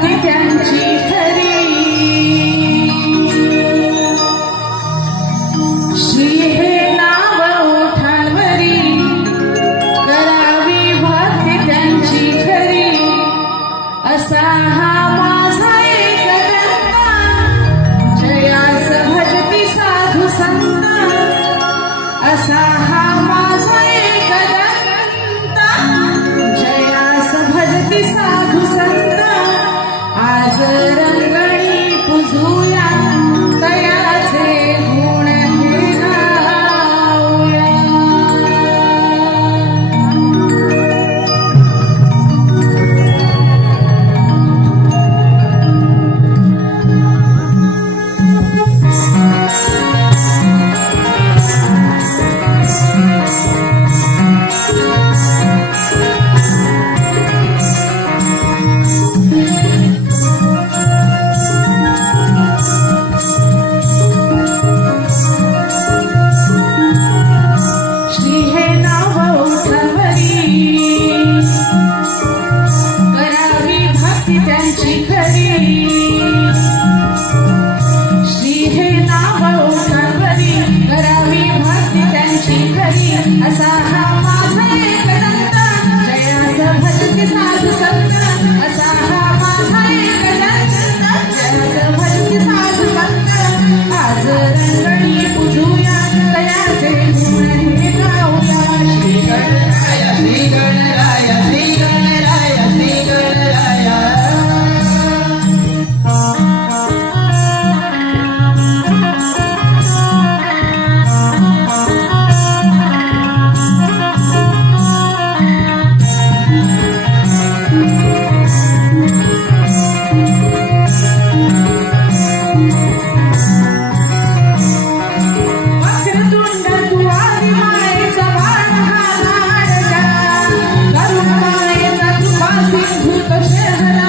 भक्ती त्यांची खरी श्री हे नाव ओठांवरी करावी भक्ती त्यांची खरी असा हा माझा एक ग्रंथ जयास भजती साधू संत असा हा माझा एक ग्रंथ जयास भजती साधू संत आज रंगणी पुजूया तयाचे गुण हे गाऊया. श्री हे नाव ओठांवरी करावी भक्ती त्यांची खरी श्री हे नाव ओठांवरी करावी भक्ती त्यांची खरी असा हा माझा एक ग्रंथ जयास भजती साधू संत असा हा माझा एक ग्रंथ जयास भजती साधू संत आज रंगणी पुजूया तयाचे गुण हे गाऊया. श्री गणराय श्री गणराय श्री गणराय श्री गणराय. वक्रतुंड तू आदि मायेचा बाण हा लाडका करुण मायेचा कृपा सिंधू तो शहरा